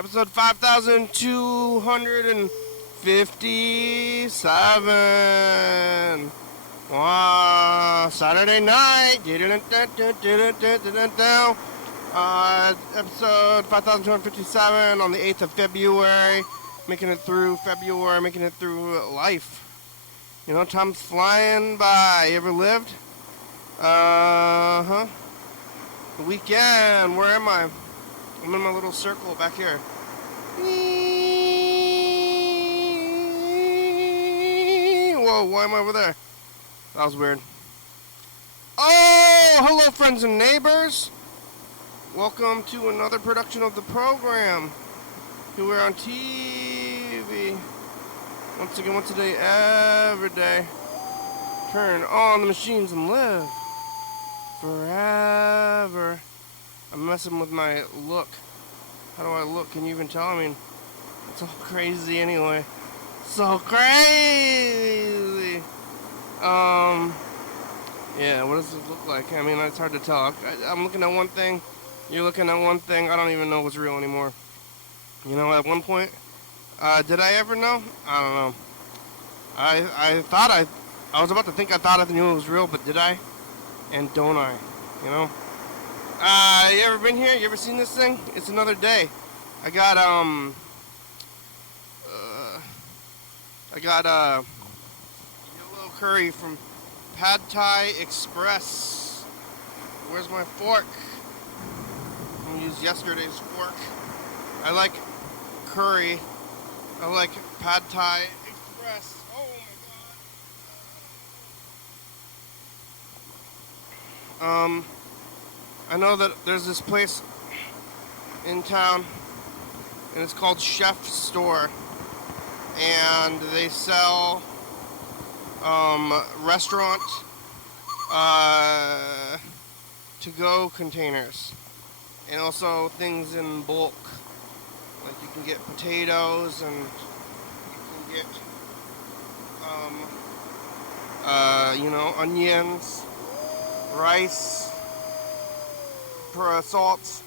Episode 5257. Wow, Saturday night. Episode 5257 on the 8th of February. Making it through February, making it through life. You know, time's flying by. You ever lived? The weekend. Where am I? I'm in my little circle back here. Whoa, why am I over there? That was weird. Oh, hello friends and neighbors. Welcome to another production of the program. Here we're on TV. Once again, once a day, every day. Turn on the machines and live forever. I'm messing with my look. How do I look? Can you even tell? I mean, it's all crazy anyway. So crazy. Yeah, what does it look like? I mean, it's hard to tell. I'm looking at one thing. You're looking at one thing. I don't even know what's real anymore. You know, at one point, did I ever know? I don't know. I thought I was about to think I thought I knew it was real, but did I? And don't I? You know? You ever been here? You ever seen this thing? It's another day. I got yellow curry from Pad Thai Express. Where's my fork? I'm gonna use yesterday's fork. I like curry. I like Pad Thai Express. Oh my god. I know that there's this place in town, and it's called Chef Store, and they sell restaurant to-go containers, and also things in bulk. Like you can get potatoes, and you can get onions, rice, salt,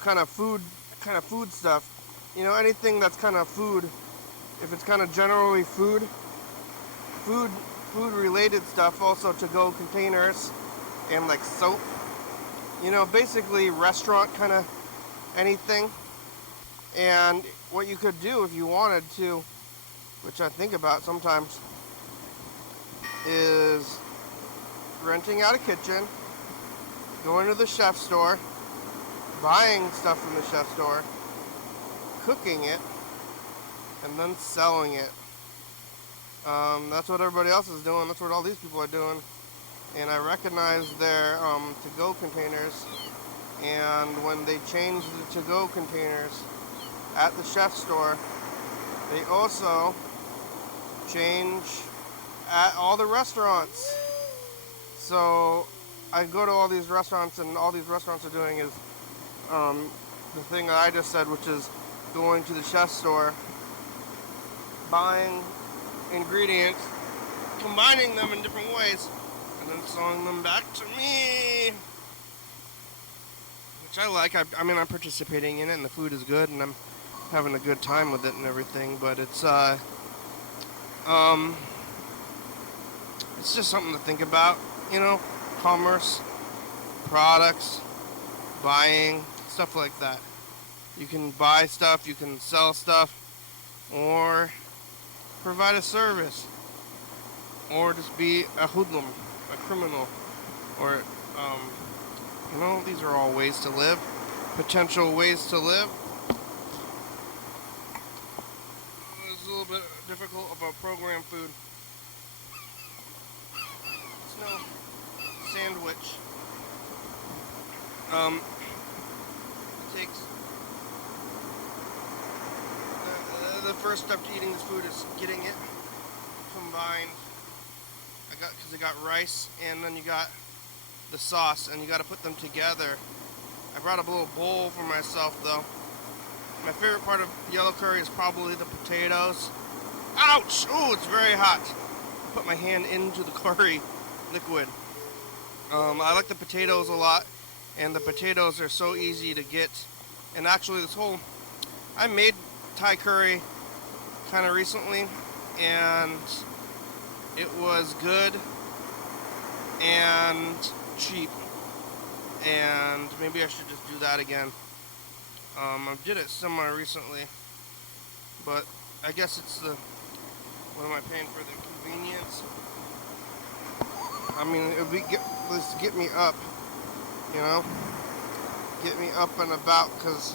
kind of food stuff. Anything that's kind of food. If it's kind of generally food related stuff, also to-go containers, and like soap. Basically restaurant kind of anything. And what you could do if you wanted to, which I think about sometimes, is renting out a kitchen, going to the chef store, buying stuff from the chef store, cooking it, and then selling it. That's what everybody else is doing. That's what all these people are doing. And I recognize their to-go containers. And when they change the to-go containers at the chef store, they also change at all the restaurants. So I go to all these restaurants, and all these restaurants are doing is the thing that I just said, which is going to the chef store, buying ingredients, combining them in different ways, and then selling them back to me, which I like. I'm participating in it, and the food is good, and I'm having a good time with it and everything. But it's just something to think about, commerce, products, buying, stuff like that. You can buy stuff, you can sell stuff, or provide a service, or just be a hoodlum, a criminal, or, these are all ways to live, potential ways to live. It's a little bit difficult about program food. It's no sandwich. It takes the first step to eating this food is getting it combined. Because I got rice, and then you got the sauce, and you got to put them together. I brought a little bowl for myself, though. My favorite part of yellow curry is probably the potatoes. Ouch! Ooh, it's very hot. Put my hand into the curry liquid. I like the potatoes a lot, and the potatoes are so easy to get. And actually, this whole I made Thai curry kind of recently, and it was good and cheap. And maybe I should just do that again. I did it similar recently, but I guess it's the what am I paying for the convenience? I mean, it would be let's get me up, you know, get me up and about because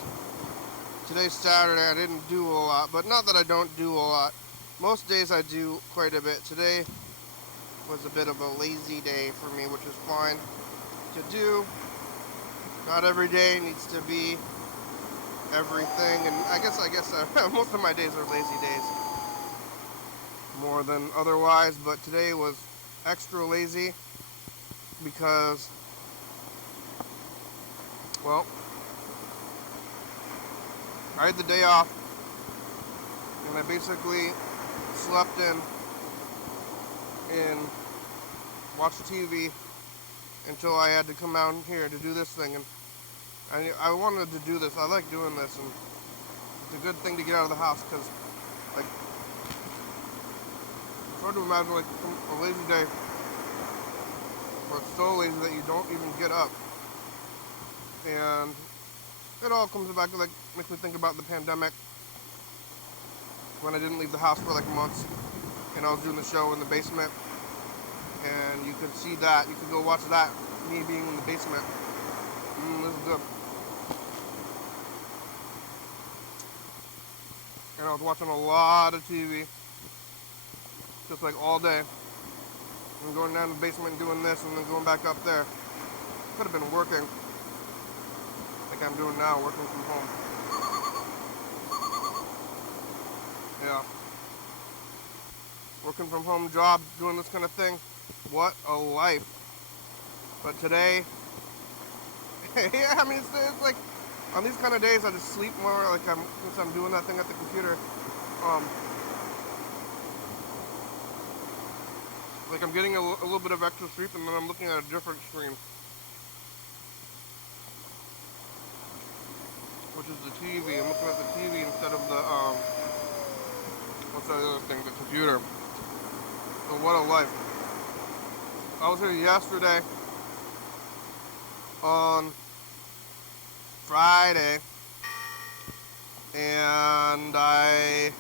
today's Saturday. I didn't do a lot, but not that I don't do a lot. Most days I do quite a bit. Today was a bit of a lazy day for me, which is fine to do. Not every day needs to be everything, and I guess most of my days are lazy days more than otherwise, but today was extra lazy because, well, I had the day off and I basically slept in and watched TV until I had to come out here to do this thing, and I wanted to do this. I like doing this, and it's a good thing to get out of the house because, like, it's hard to imagine like a lazy day where it's so lazy that you don't even get up, and it all comes back to like makes me think about the pandemic when I didn't leave the house for like months, and I was doing the show in the basement, and you could see that. You could go watch that, me being in the basement. This is good. And I was watching a lot of TV, just like all day. And going down to the basement and doing this, and then going back up there. Could have been working, like I'm doing now, working from home. Yeah. Working from home job, doing this kind of thing. What a life. But today, yeah, I mean, it's like, on these kind of days, I just sleep more, like since I'm doing that thing at the computer. Like I'm getting a little bit of extra sleep, and then I'm looking at a different screen, which is the TV. I'm looking at the TV instead of the, what's that other thing, the computer. So what a life. I was here yesterday on Friday, and I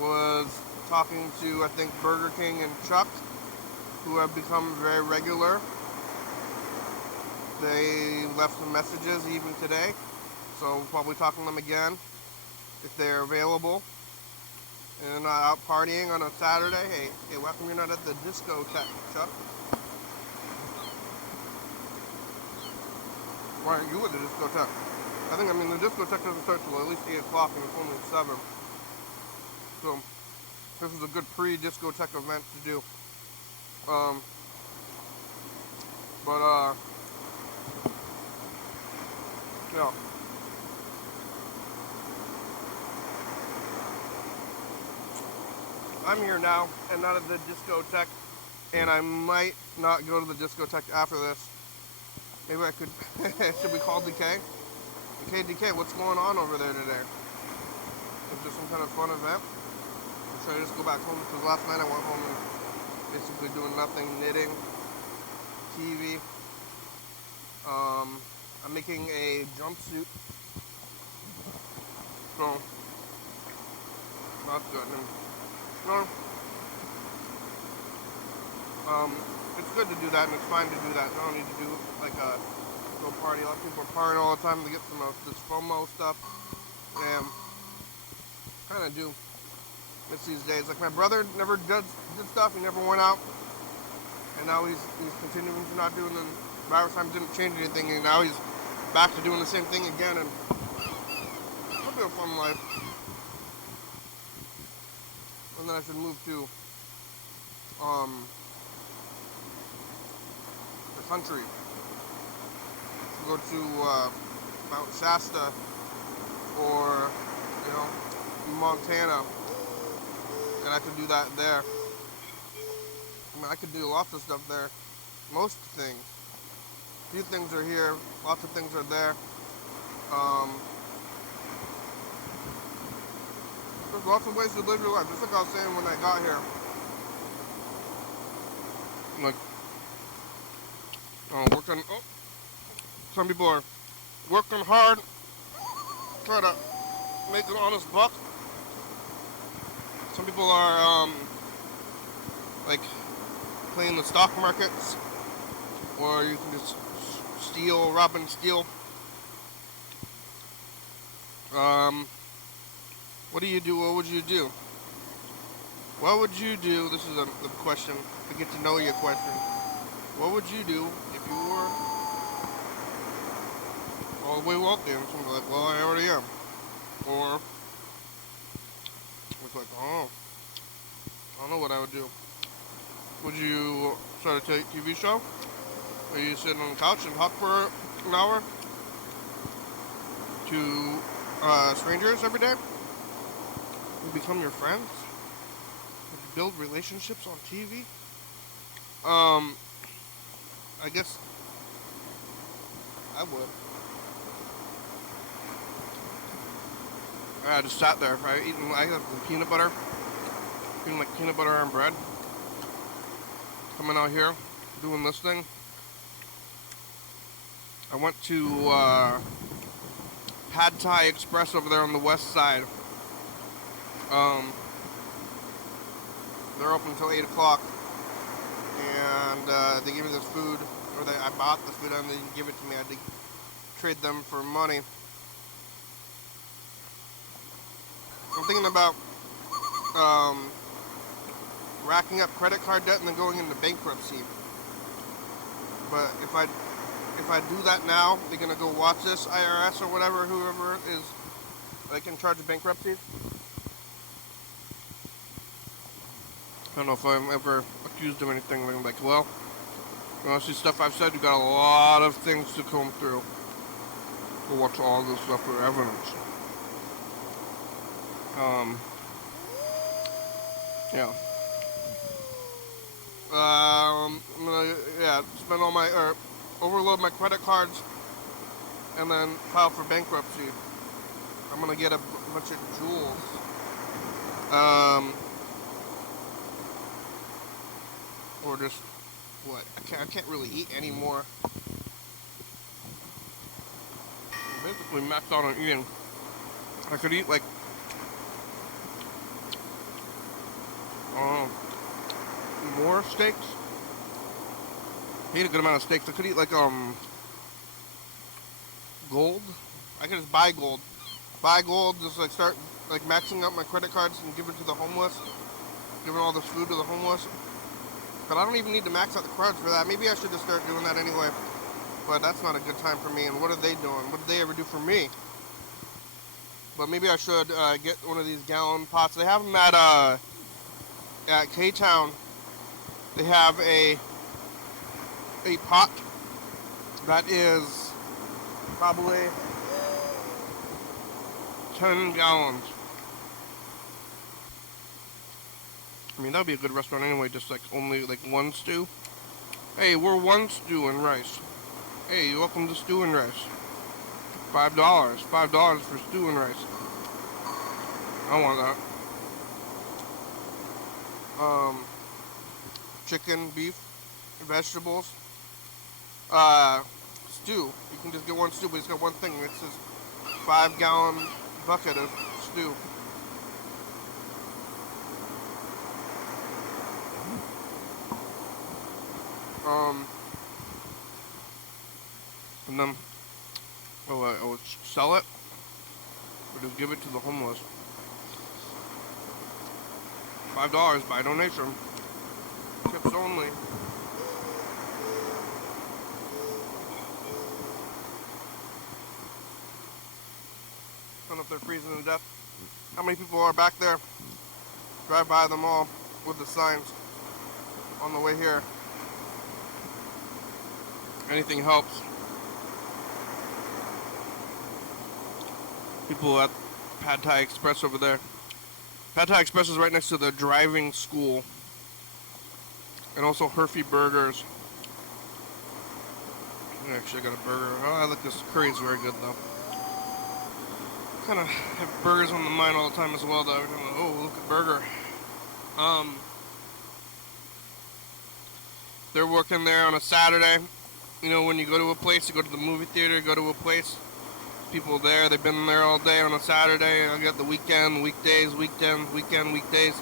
was talking to, I think, Burger King and Chuck, who have become very regular. They left some messages even today, so we'll probably talk to them again if they're available. And out partying on a Saturday. Hey, how come you're not at the discotheque, Chuck? Why aren't you at the discotheque? I mean, the discotheque doesn't start till at least 8 o'clock, and it's only 7. So, this is a good pre-discotheque event to do. Yeah. I'm here now and not at the discotheque, and I might not go to the discotheque after this. Maybe I could, should we call DK? DK, what's going on over there today? Is there some kind of fun event? Or should I just go back home? Because last night I went home and basically doing nothing, knitting, TV. I'm making a jumpsuit. So, that's good. And, it's good to do that, and it's fine to do that. I don't need to do like a go party. A lot of people are partying all the time to get some of this FOMO stuff, and kind of do miss these days. Like my brother never did stuff. He never went out, and now he's continuing to not do. And then virus time didn't change anything, and now he's back to doing the same thing again. And it'll be a fun life. And then I should move to the country. Go to Mount Shasta or Montana, and I could do that there. I mean, I could do lots of stuff there. Most things. A few things are here. Lots of things are there. There's lots of ways to live your life. Just like I was saying when I got here. Like, working. Oh, some people are working hard, try to make an honest buck. Some people are like playing the stock markets, or you can just steal, rob and steal. What do you do? What would you do? What would you do? This is the question, the get to know you question. What would you do if you were all the way wealthy? And someone's like, well, I already am. Or it's like, oh, I don't know what I would do. Would you start a TV show? Or you sit on the couch and talk for an hour to strangers every day? You become your friends? Would you build relationships on TV? I guess I would. I just sat there. I had some peanut butter. Eating like peanut butter and bread. Coming out here, doing this thing. I went to Pad Thai Express over there on the west side. They're open until 8 o'clock. And they gave me this food, or I bought the food and they didn't give it to me. I had to trade them for money. I'm thinking about racking up credit card debt and then going into bankruptcy. But if I do that now, they're gonna go watch this, IRS or whatever, whoever is like in charge of bankruptcy. I don't know if I'm ever accused of anything. Like, well, you know, see stuff I've said, you got a lot of things to comb through. Go watch all this stuff for evidence. Yeah. I'm gonna, spend all my, or overload my credit cards and then file for bankruptcy. I'm gonna get a bunch of jewels. Or just, what? I can't really eat anymore. I'm basically maxed out on eating. I could eat like, more steaks. I eat a good amount of steaks. I could eat like gold. I could just buy gold. Buy gold, just like start like maxing out my credit cards and give it to the homeless. Giving all this food to the homeless. But I don't even need to max out the cards for that. Maybe I should just start doing that anyway. But that's not a good time for me. And what are they doing? What did they ever do for me? But maybe I should get one of these gallon pots. They have them at K-Town. They have a pot that is probably 10 gallons. I mean, that would be a good restaurant anyway, just like only like one stew. Hey, we're one stew and rice. Hey, you're welcome to stew and rice. $5. $5 for stew and rice. I want that. Chicken, beef, vegetables. Stew. You can just get one stew, but it's got one thing. It's this 5-gallon bucket of stew. And then I would sell it or just give it to the homeless. $5 by donation. Tips only. I don't know if they're freezing to death. How many people are back there? Drive by them all with the signs on the way here. Anything helps. People at Pad Thai Express over there. Pad Thai Express is right next to the driving school. And also Herfy Burgers. Actually, I got a burger. Oh, I like this curry. It's very good though. Kind of have burgers on the mind all the time as well, though. I'm like, oh, look at burger. They're working there on a Saturday. You know, when you go to a place, you go to the movie theater, go to a place, people there, they've been there all day on a Saturday. I got the weekend, weekdays, weekends, weekdays.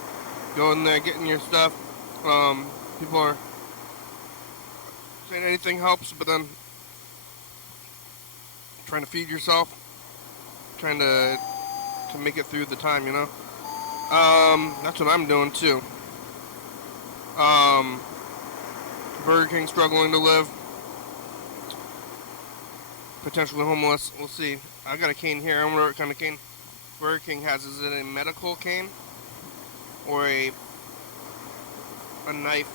Go in there, getting your stuff. People are saying anything helps, but then trying to feed yourself, trying to make it through the time, you know. That's what I'm doing too. Burger King struggling to live. Potentially homeless. We'll see. I got a cane here. I wonder what kind of cane Burger King has. Is it a medical cane or a knife?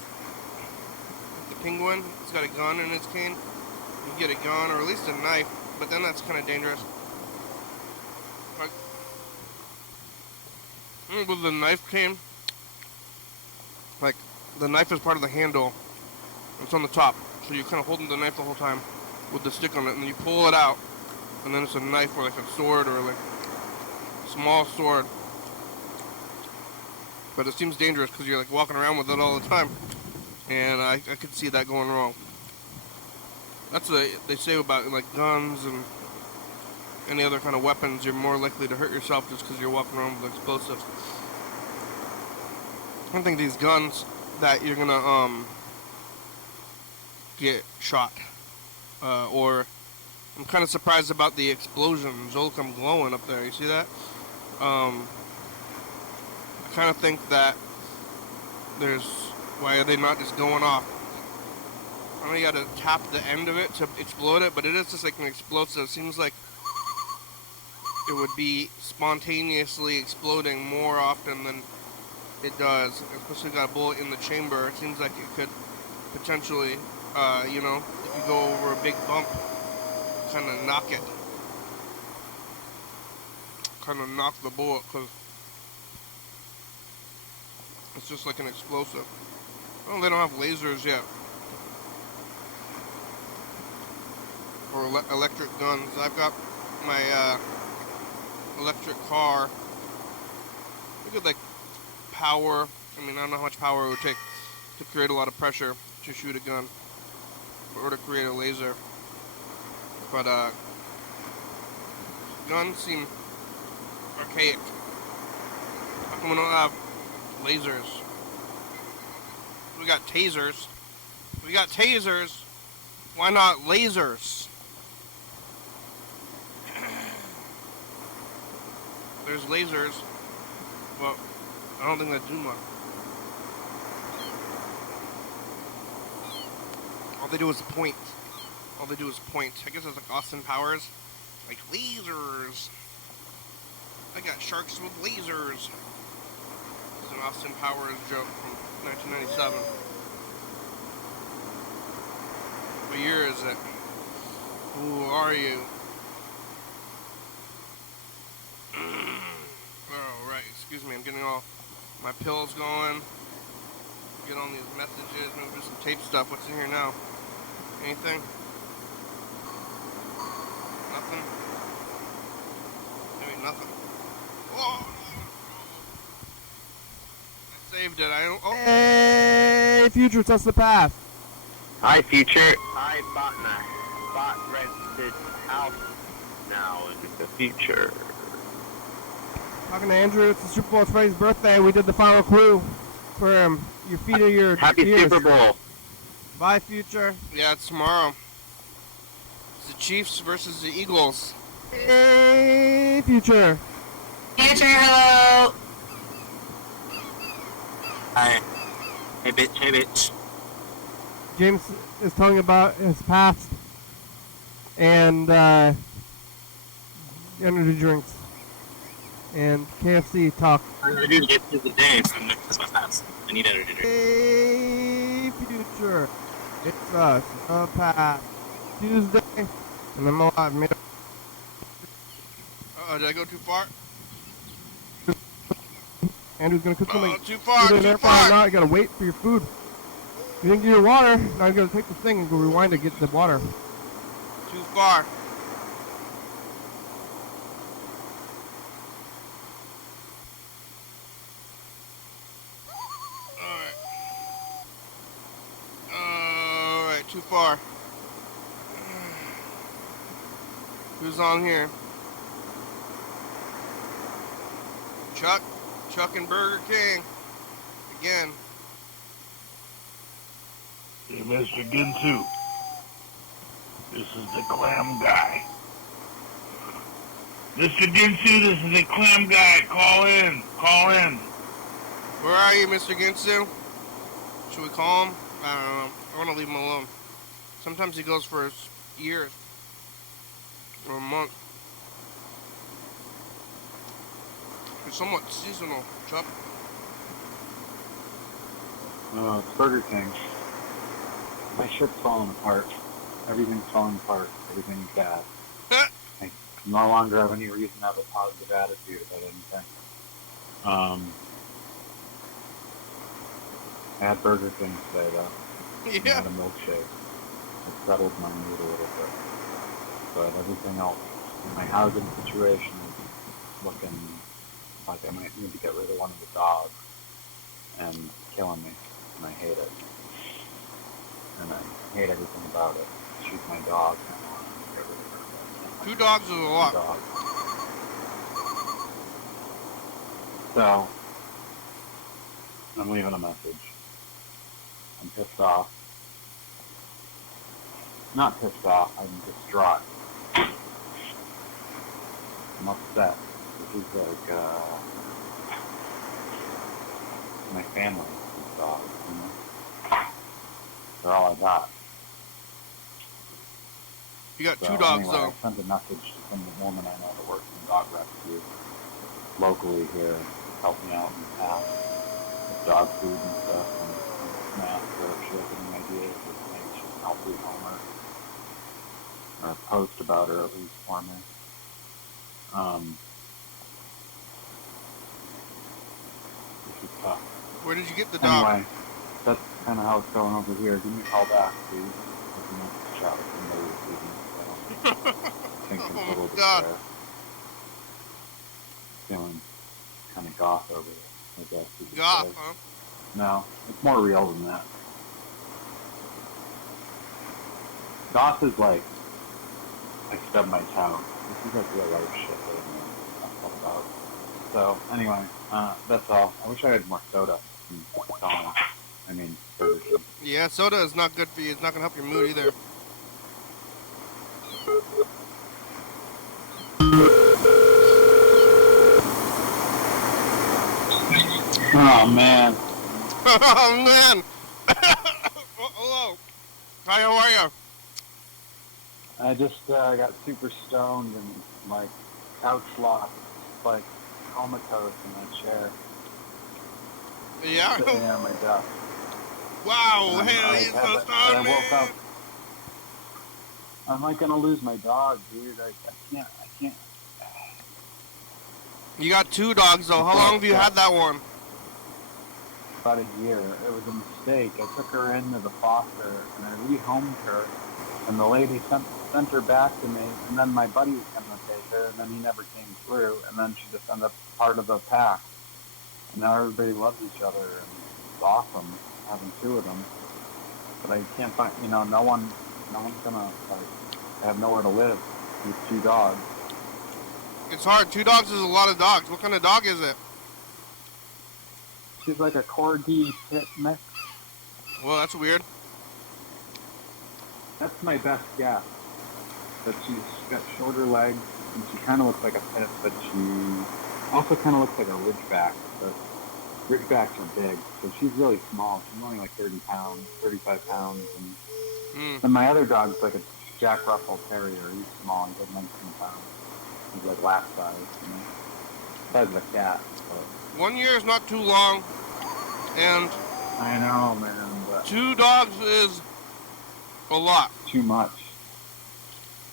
Like the penguin, he's got a gun in his cane. You get a gun or at least a knife, but then that's kind of dangerous. Like, with the knife cane, like the knife is part of the handle. It's on the top, so you're kind of holding the knife the whole time with the stick on it, and then you pull it out, and then it's a knife or like a sword or like a small sword. But it seems dangerous because you're like walking around with it all the time, and I could see that going wrong. That's what they say about like guns and any other kind of weapons. You're more likely to hurt yourself just because you're walking around with explosives. I think these guns that you're gonna get shot, or I'm kind of surprised about the explosions. Oh, look, I'm glowing up there. You see that? I kind of think that why are they not just going off? I know you gotta tap the end of it to explode it, but it is just like an explosive. It seems like it would be spontaneously exploding more often than it does. Especially got a bullet in the chamber. It seems like it could potentially, you know, if you go over a big bump, kind of knock it. Kind of knock the bullet, because it's just like an explosive. Oh, they don't have lasers yet. Or electric guns. I've got my electric car. We could like power. I mean, I don't know how much power it would take to create a lot of pressure to shoot a gun or to create a laser. But guns seem archaic. How come we don't have lasers? We got tasers. We got tasers. Why not lasers? There's lasers, but I don't think that do much. All they do is point. All they do is point. I guess it's like Austin Powers. Like lasers. I got sharks with lasers. It's an Austin Powers joke from 1997. What year is it? Who are you? Oh, right. Excuse me. I'm getting all my pills going. Get on these messages. Maybe do some tape stuff. What's in here now? Anything? Nothing? Maybe nothing. Whoa! I saved it. I don't. Oh. Hey, Future, test the path. Hi, Future. I bought rented house now in the future. Talking to Andrew, it's the Super Bowl. It's Freddy's birthday. We did the final clue for him. Your feet are your Happy ears. Super Bowl. Bye, Future. Yeah, it's tomorrow. It's the Chiefs versus the Eagles. Hey, Future. Future, hello. Hi. Hey, bitch. Hey, bitch. James is telling about his past and energy drinks and KFC talk. I'm going to get through the day from this my past. I need energy drink. Hey, Future. It's us, the past. Tuesday, and I'm alive. Uh-oh, did I go too far? Andrew's gonna cook something. Too far, Too too far. Now you gotta wait for your food. You didn't get your water. Now you gotta take the thing and go rewind to get the water. Too far. too far. Who's on here? Chuck and Burger King. Again. Hey, Mr. Ginsu. This is the clam guy. Mr. Ginsu, this is the clam guy. Call in. Call in. Where are you, Mr. Ginsu? Should we call him? I don't know. I want to leave him alone. Sometimes he goes for years. Or a month. It's somewhat seasonal, Chuck. Oh, it's Burger King. My shit's falling apart. Everything's falling apart. Everything's bad. I no longer have any reason to have a positive attitude about anything. I had Burger King today, though. I Yeah. had a milkshake. It settled my mood a little bit. But everything else, my housing situation is looking like I might need to get rid of one of the dogs. And it's killing me. And I hate it. And I hate everything about it. She's my dog. And I want to get rid of her. 2 dogs is a lot. Dog. So, I'm leaving a message. I'm pissed off. Not pissed off, I'm distraught. I'm upset. This is like, my family, these dogs, you know? They're all I got. You got 2 So dogs, anyway, though. I sent a message to some woman I know that works in dog rescue locally here, help me out in the past with dog food and stuff, and snacks, or if she has any ideas of things she can help leave home or post about her at least for me. This is tough. Where did you get the dog? Anyway, that's kind of how it's going over here. Give me a call back, please. If you want to chat with somebody this evening. I think it's a little bit God. there. Feeling kind of goth over it, I guess. you could Goth, say. huh? No, it's more real than that. Goth is like, I stubbed my toe. This is like real life shit that I'm all about. So, anyway, that's all. I wish I had more soda from McDonald's. I mean, Burger King. Yeah, soda is not good for you. It's not going to help your mood either. Oh, man. Oh, man. Hello. Hi, how are you? I just got super stoned and, like, couch locked, like, comatose in my chair. Yeah? Sitting there on my desk. Wow, And hell, I he's so have- stoned, I woke man. up. I'm like gonna lose my dog, dude. I can't. You got 2 dogs, though. How long have you had that one? About a year. It was a mistake. I took her into the foster and I rehomed her, and the lady sent her back to me, and then my buddy was gonna take her, and then he never came through, and then she just ended up part of the pack. And now everybody loves each other, and it's awesome having 2 of them. But I can't find, no one's gonna, like, I have nowhere to live with 2 dogs. It's hard. 2 dogs is a lot of dogs. What kind of dog is it? She's like a corgi pit mix. Well, that's weird. That's my best guess. But she's got shorter legs, and she kind of looks like a pit, but she also kind of looks like a ridgeback. But ridgebacks are big, so she's really small. She's only like 30 pounds, 35 pounds. And my other dog's like a Jack Russell Terrier. He's small. He's like 19 pounds. He's like lap size, size of a cat. So. 1 year is not too long, and I know, man, but 2 dogs is a lot. too much.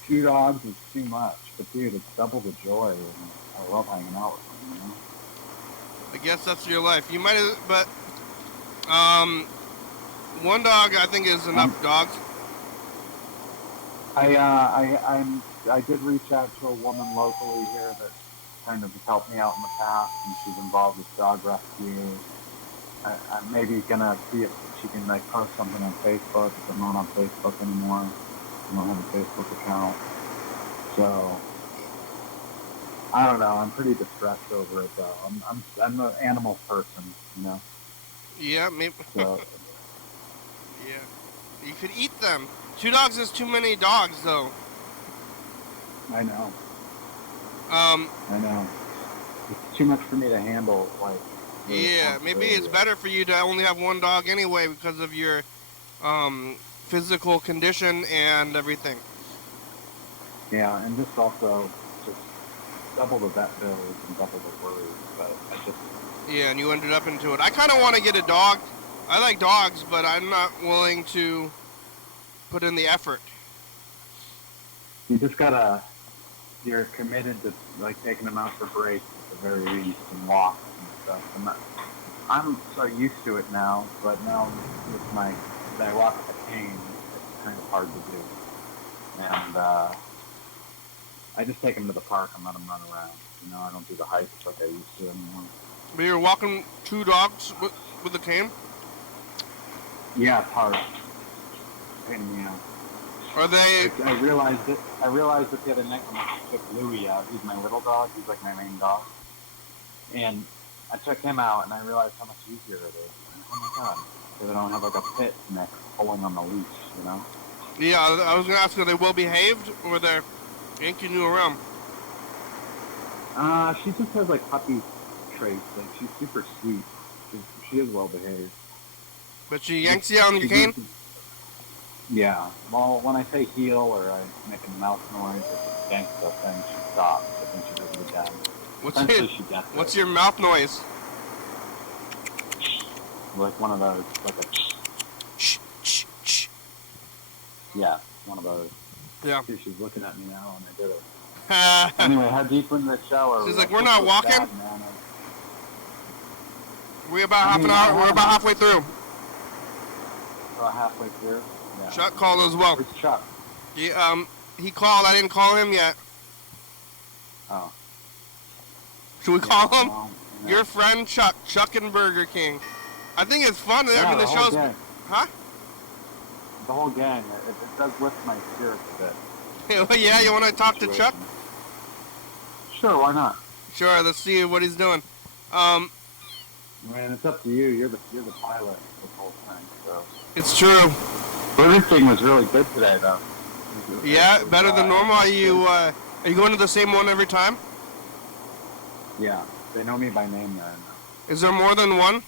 2 dogs is too much, but dude, it's double the joy, and I love hanging out with them, I guess that's your life. You might have, but 1 dog I think is enough dogs. I did reach out to a woman locally here that kind of has helped me out in the past, and she's involved with dog rescue. I'm maybe gonna see if she can like post something on Facebook. I'm not on Facebook anymore. I don't have a Facebook account. So I don't know. I'm pretty distressed over it though. I'm an animal person, you know. Yeah, maybe. So Yeah. You could eat them. 2 dogs is too many dogs, though. I know. Um, I know. It's too much for me to handle. Like. the yeah, maybe it's responsibility. better for you to only have 1 dog anyway because of your physical condition and everything. Yeah, and just also just double the vet bills and double the worries. But I just. Yeah, and you ended up into it. I kind of want to get a dog. I like dogs, but I'm not willing to put in the effort. You just gotta. You're committed to like taking them out for breaks at the very least and walks and stuff. I'm so used to it now, but now with I walk with a cane, it's kind of hard to do. And I just take them to the park and let them run around. You know, I don't do the hikes like I used to anymore. But you're walking 2 dogs with a cane? Yeah, it's hard. Pain in the ass. Are they? I realized it. I realized it the other night when I took Louie out. He's my little dog. He's like my main dog. And I took him out, and I realized how much easier it is. And, oh my god! Because I don't have like a pit neck pulling on the leash, you know. Yeah, I was gonna ask, are they well behaved or they're yanking you around? She just has like puppy traits. Like she's super sweet. She is well behaved. But she yanks you on your cane? Yeah. Well, when I say heel or I make a mouth noise, if it yanks the thing, she stops. But then she does it again. Eventually she gets it. What's your mouth noise? Like one of those, like a. Shh, shh, shh. Yeah, one of those. Yeah. See, she's looking at me now, and I did it. Anyway, how deep in the shower? She's like, we're not walking? Bad, man. We're about half an hour. We're about halfway through. About halfway through. Yeah. Chuck called as well. Where's Chuck? He called. I didn't call him yet. Oh. Should we call him? Well, yeah. Your friend Chuck. Chuck and Burger King. I think it's fun. Yeah, I mean, the whole show's. gang. Huh? The whole gang. It does lift my spirits a bit. Yeah, you want to talk to Chuck? Sure, why not? Sure. Let's see what he's doing. Man, it's up to you. You're the pilot of this whole thing. So. It's true. Burger King was really good today, though. Yeah, better than normal. Are you going to the same one every time? Yeah, they know me by name there. Is there more than one?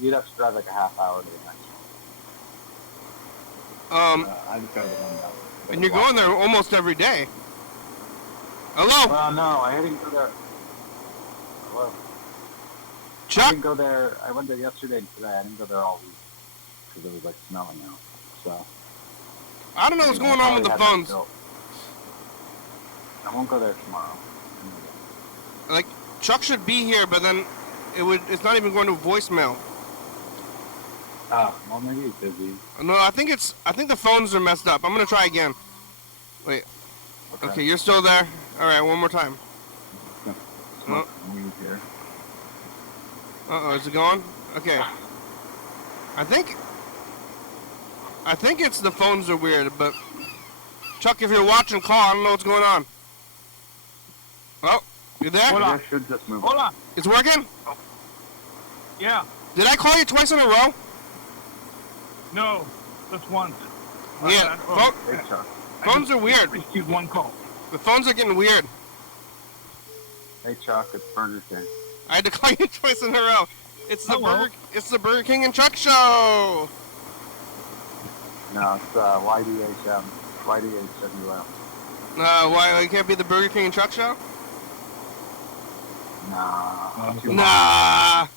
You'd have to drive like a half hour to the next one. I just go to the one down. And you're going there almost every day. Hello? Well, no, I didn't go there. Hello? I Chuck? didn't go there. I went there yesterday and today. I didn't go there all week because it was like snowing out. So. I don't know what's going on with the phones. I won't go there tomorrow. Like, Chuck should be here, but then it's not even going to voicemail. Well, maybe he's busy. No, I think the phones are messed up. I'm going to try again. Wait. Okay, you're still there? All right, one more time. Smoke weed here. Uh-oh, is it gone? Okay. I think it's the phones are weird, but Chuck, if you're watching, call. I don't know what's going on. Oh, you there? Hold on. Should just move. Hold on. It's working? Yeah. Did I call you twice in a row? No. Just once. Yeah. Hey, Chuck. Phones are weird. Received one call. The phones are getting weird. Hey, Chuck. It's Burger King. I had to call you twice in a row. It's the Hello. It's the Burger King and Chuck show. No, it's YDHWM. YDHWM. Why it can't be the Burger King and Chuck show? Nah. Nah.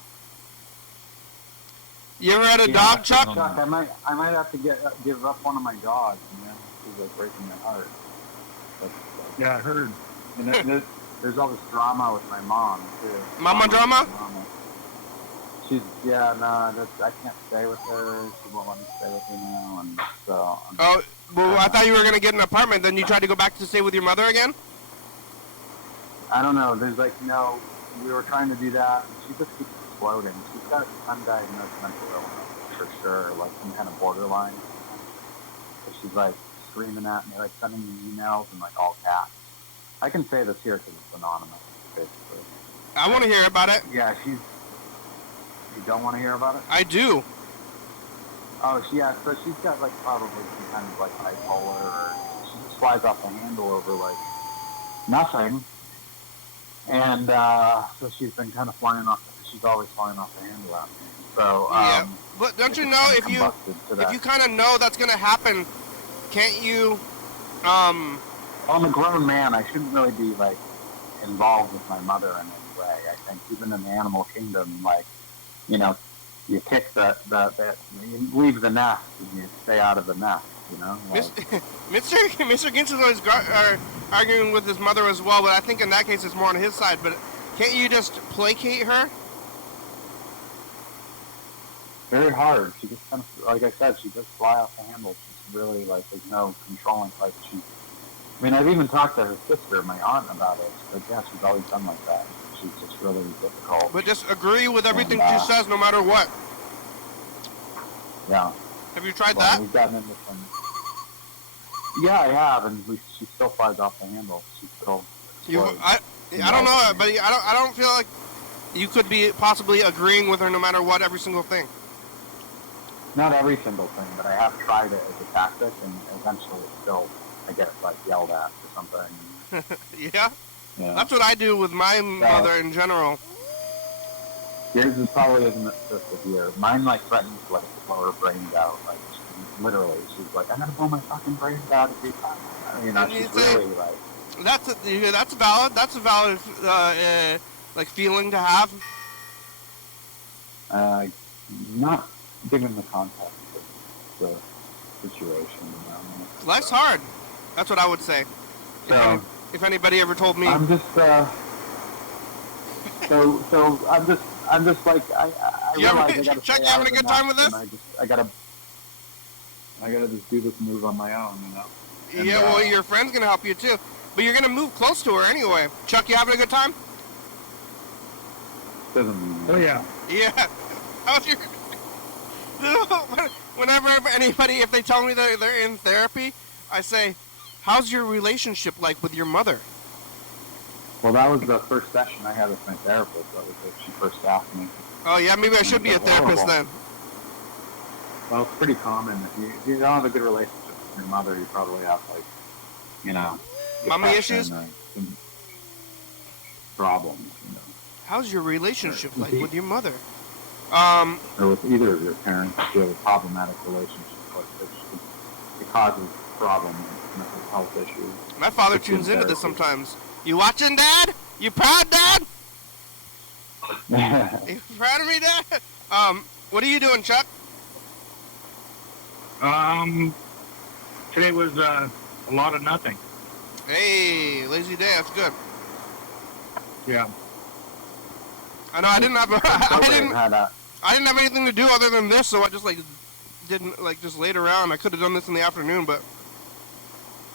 You ever had a dog, Chuck? Chuck, I might have to give up one of my dogs, man. This is like breaking my heart. Yeah, I heard. And there's all this drama with my mom too. Mama drama? I can't stay with her. She won't let me stay with her now, and so. Oh, well, I thought you were gonna get an apartment. Then you tried to go back to stay with your mother again? I don't know. There's like we were trying to do that, and she just keeps exploding. She's got undiagnosed mental illness for sure, like some kind of borderline. So she's like screaming at me, like sending me emails and like all caps. I can say this here because it's anonymous, basically. I want to hear about it. Yeah, she's. You don't want to hear about it? I do. Oh, yeah. So she's got like probably some kind of like bipolar, or she just flies off the handle over like nothing. And so she's been kind of flying off. She's always flying off the handle at me. So yeah, but don't you know if you kind of know that's gonna happen, can't you? Well, I'm a grown man. I shouldn't really be like involved with my mother in any way. I think even in the animal kingdom, like, you know, you kick the you leave the nest and you stay out of the nest. You know, like, Mr. Ginch is always arguing with his mother as well, but I think in that case it's more on his side. But can't you just placate her? Very hard. She just kind of, like I said, she just fly off the handle. She's really like, there's no controlling. Like I mean, I've even talked to her sister, my aunt, about it. But yeah, she's always done like that. She's just really difficult. But just agree with everything she says, no matter what. Yeah. Have you tried that? We've gotten into some. Yeah, I have, and she still flies off the handle. She's still. I don't know, but I don't feel like you could be possibly agreeing with her no matter what, every single thing. Not every single thing, but I have tried it as a tactic, and eventually it's still, I get like yelled at or something. Yeah? That's what I do with my mother in general. Yours is probably isn't just with you. Mine like threatens to like blow her brains out. Like literally, she's like, I'm gonna blow my fucking brains out if you time. You know, she's really like. That's valid. That's a valid like feeling to have. Not given the context of the situation. Life's hard. That's what I would say. So, if anybody ever told me. I'm just. So I'm just like I realize I gotta Chuck, stay you having a good time with this? I gotta just do this move on my own, you know. And, yeah, well, your friend's gonna help you too, but you're gonna move close to her anyway. Chuck, you having a good time? Oh yeah. Yeah. How's your? Whenever anybody, if they tell me they're in therapy, I say, "How's your relationship like with your mother?" Well, that was the first session I had with my therapist. That was like she first asked me. Oh yeah, maybe I should be a therapist then. Well, it's pretty common. If you don't have a good relationship with your mother, you probably have like, you know, mommy issues, some problems. You know. How's your relationship like with your mother? Or with either of your parents, if you have a problematic relationship, like it causes problems, mental health issues. My father tunes into this sometimes. You watching, Dad? You proud, Dad? You proud of me, Dad? What are you doing, Chuck? Today was a lot of nothing. Hey, lazy day. That's good. Yeah. I know. I didn't have anything to do other than this, so I just just laid around. I could have done this in the afternoon, but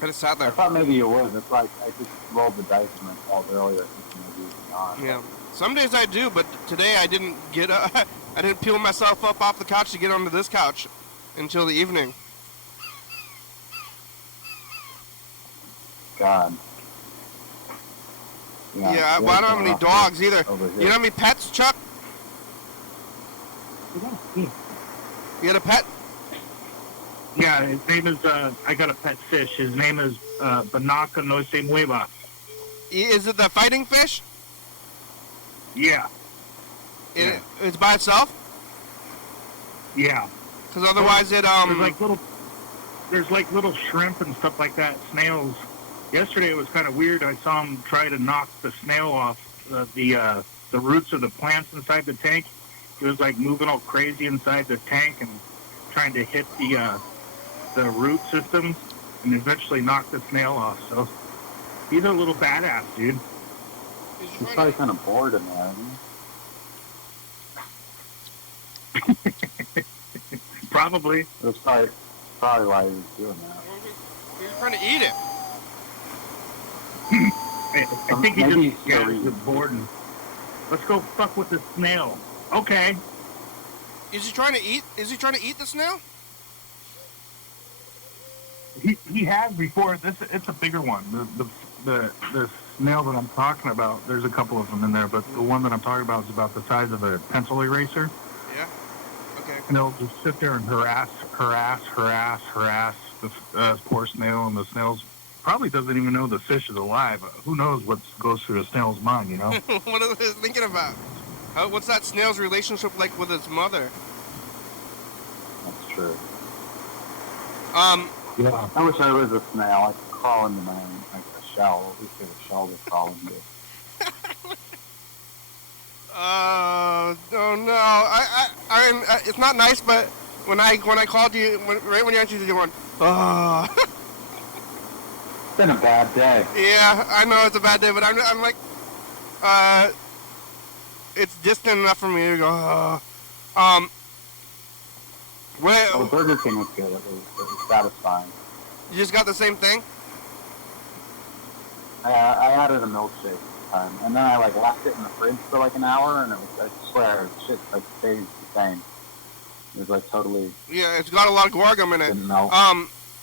I just sat there. I thought maybe you would. It's like I just rolled the dice and I called earlier. Maybe you'd be on. Yeah. Some days I do, but today I didn't get. I didn't peel myself up off the couch to get onto this couch until the evening. God. Yeah, well, I don't have any dogs either. You don't have any pets, Chuck? Yeah. You got a pet? Yeah, his name is, I got a pet fish. His name is Banaka no se mueva. Is it the fighting fish? Yeah. It's by itself? Yeah. Because otherwise There's like little shrimp and stuff like that, snails. Yesterday it was kind of weird. I saw him try to knock the snail off the roots of the plants inside the tank. He was like moving all crazy inside the tank and trying to hit the root systems and eventually knock the snail off. So he's a little badass, dude. He's probably kind of bored in there, isn't he? Probably. That's probably why he was doing that. He's trying to eat it. I think he's bored. And let's go fuck with the snail. Okay. Is he trying to eat? Is he trying to eat the snail? He has before. It's a bigger one. The snail that I'm talking about. There's a couple of them in there, but the one that I'm talking about is about the size of a pencil eraser. Yeah. Okay. And they'll just sit there and harass the poor snail, and the snail's probably doesn't even know the fish is alive. Who knows what goes through a snail's mind, you know? What are they thinking about? What's that snail's relationship like with its mother? That's true. Yeah. I wish I was a snail. I could crawl into my own, like a shell. At least a shell to crawl into. Oh no! It's not nice, but when I called you, right when you answered, you went, oh. It's been a bad day. Yeah, I know it's a bad day, but I'm like, it's distant enough for me to go. Oh. Well, the Burger King was good. It was satisfying. You just got the same thing? I added a milkshake this time, and then I like left it in the fridge for like an hour, and it was, I swear, shit like stays the same. It was like totally. Yeah, it's got a lot of guargum in it. Didn't melt.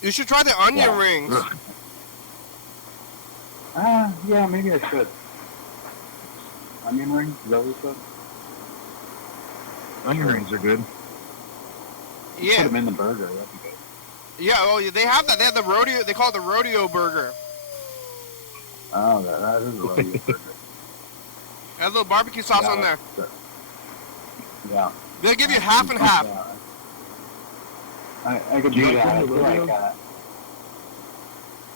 You should try the onion rings. Yeah, maybe I should. Onion rings? Is that what you said? Onion rings are good. Yeah. Put them in the burger. That'd be good. Yeah, well, they have that. They have the rodeo. They call it the rodeo burger. Oh, that is a rodeo burger. Has a little barbecue sauce Yeah, on there. Yeah. They'll give you half and half. Yeah. I could Do you do like that. I the feel rodeo?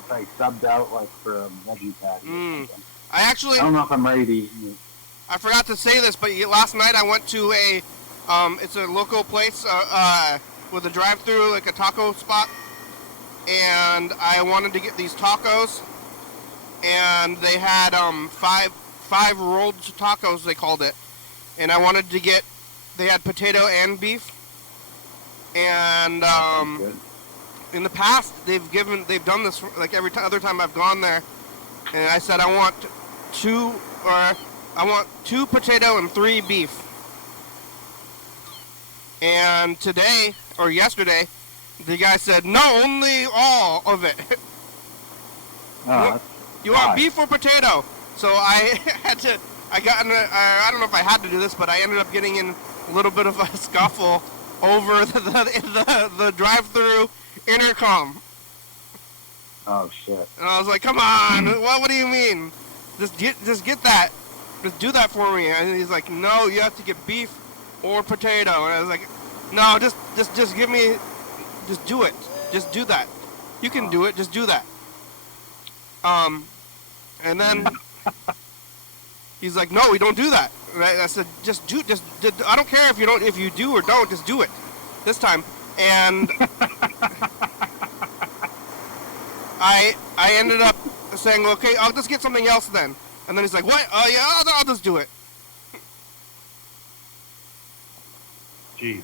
like subbed out like for a veggie patty. Or something. I don't know if I'm ready to eat meat. I forgot to say this, but last night I went to it's a local place with a drive-through, like a taco spot, and I wanted to get these tacos, and they had five rolled tacos, they called it, and I wanted to get, they had potato and beef, and Good. in the past they've done this like every other time I've gone there, and I said I want two potato and 3 beef. And today, or yesterday, the guy said, no, only all of it. Oh, You want beef or potato? So I I don't know if I had to do this, but I ended up getting in a little bit of a scuffle over the drive-through intercom. oh shit. And I was like, come on, what do you mean? Just get that. Just do that for me. And he's like, no, you have to get beef or potato. And I was like, no, just give me, just do it. Just do that. You can do it. Just do that. And then he's like, no, we don't do that. And I said, I don't care if you do or don't, just do it this time. And I ended up saying, okay, I'll just get something else then. And then he's like, what? Yeah, I'll just do it. Jeez.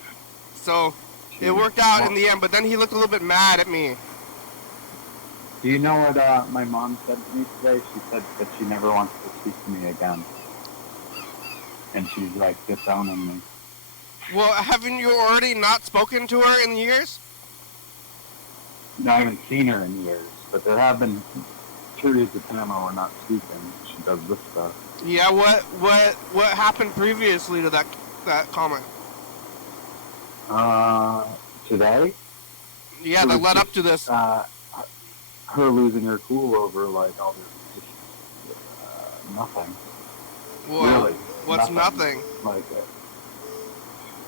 So it worked out in the end, but then he looked a little bit mad at me. Do you know what my mom said to me today? She said that she never wants to speak to me again. And she's like disowning me. Well, haven't you already not spoken to her in years? No, I haven't seen her in years, but there have been periods of time where we're not speaking. She does this stuff. Yeah, what happened previously to that comment? Today? Yeah, that led up to this. Her losing her cool over like all this, just nothing. Well, Really? what's nothing? Like,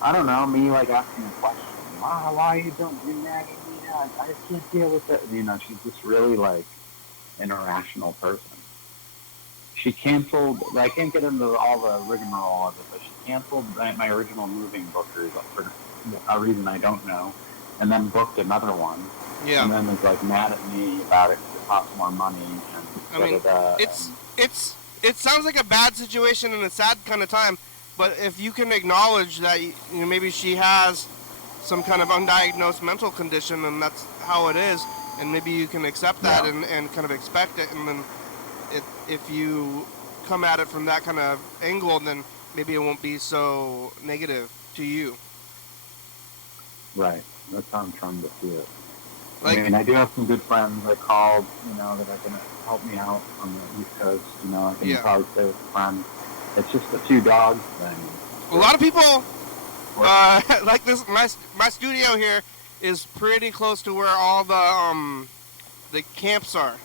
I don't know. Me like asking a question. Why you don't you nagging me? I just can't deal with it. You know, she's just really like an irrational person. She canceled. I can't get into all the rigmarole of it, but she canceled my original moving bookers for a reason I don't know, and then booked another one. Yeah. And then was like mad at me about it because it cost more money. And I mean, it sounds like a bad situation and a sad kind of time, but if you can acknowledge that maybe she has some kind of undiagnosed mental condition and that's how it is, and maybe you can accept that and kind of expect it, and then if you come at it from that kind of angle, then maybe it won't be so negative to you. Right. That's how I'm trying to see it. Like, I mean, I do have some good friends I called, that are going to help me out on the East Coast. I can probably stay with a friend. It's just the two dogs thing. a lot of people, like this, my studio here is pretty close to where all the camps are.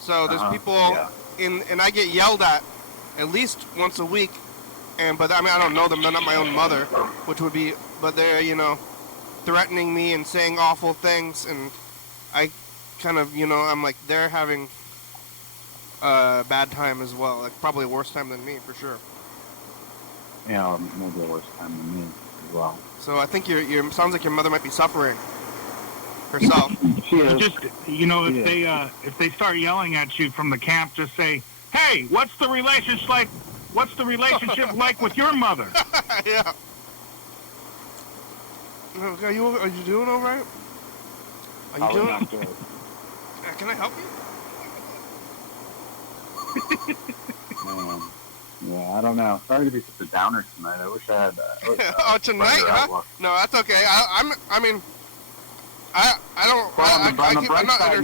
So there's people and I get yelled at least once a week, but I mean, I don't know them, they're not my own mother, but they're, threatening me and saying awful things, and I kind of, I'm like, they're having a bad time as well, like probably a worse time than me, for sure. Yeah, maybe a worse time than me as well. So I think sounds like your mother might be suffering herself. She is. Just, if they start yelling at you from the camp, just say, "Hey, what's the relationship like? What's the relationship like with your mother?" Yeah. Are you doing all right? Are you doing? Not good. Can I help you? Yeah, I don't know. Sorry to be such a downer tonight. I wish I had. Oh, tonight, huh? Outlook. No, that's okay. I don't. Well, on the bright not side,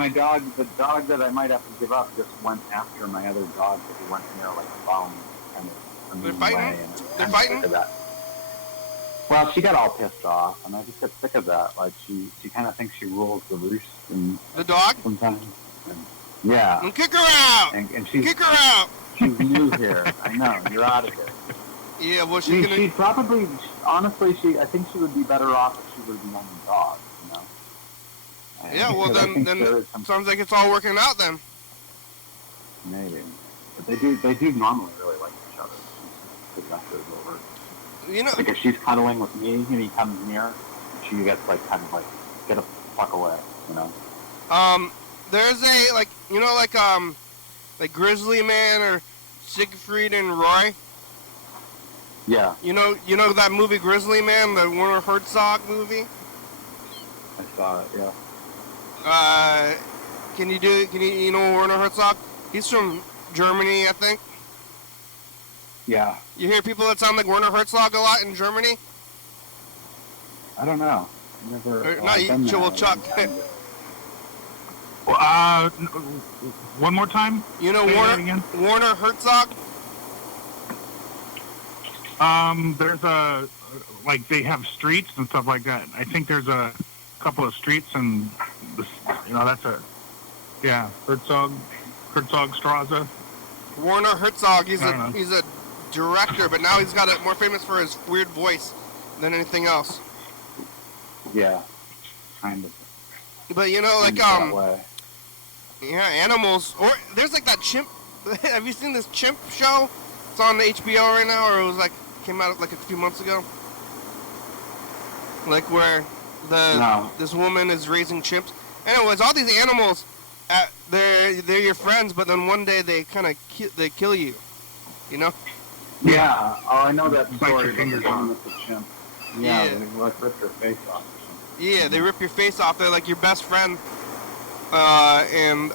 the dog that I might have to give up just went after my other dog that he went near like a phone kind of. They're fighting? They're fighting? Well, she got all pissed off, and I just get sick of that. Like, she kind of thinks she rules the roost. And the dog? Sometimes. And, yeah. And kick her out! And she's, kick her out! She's new here. I know. You're out of here. Yeah, well, she's gonna... She'd probably, honestly, I think she would be better off if she were the only dog, Yeah, well, then sounds like it's all working out then. Maybe. But they do normally really like each other. She's possessive over. Like if she's cuddling with me and he comes near, she gets like kind of like, get the fuck away, There's a, like Grizzly Man or Siegfried and Roy. Yeah. You know that movie Grizzly Man, the Werner Herzog movie? I saw it, yeah. Can you know Werner Herzog? He's from Germany, I think. Yeah. You hear people that sound like Werner Herzog a lot in Germany? I don't know. Never. Chuck. One more time? You know Werner Herzog? There's they have streets and stuff like that. I think there's a couple of streets and, Herzog-Strasse. Werner Herzog, he's a director, but now he's got it more famous for his weird voice than anything else. Yeah, kind of. But animals, or there's like that chimp. Have you seen this chimp show? It's on HBO right now, or it was came out like a few months ago. Like where this woman is raising chimps. Anyways, all these animals, they're your friends, but then one day they kind of they kill you. Yeah. Oh, I know that story. Your fingers on with the chimp. Yeah. They rip your face off. Yeah, they rip your face off. They're like your best friend. And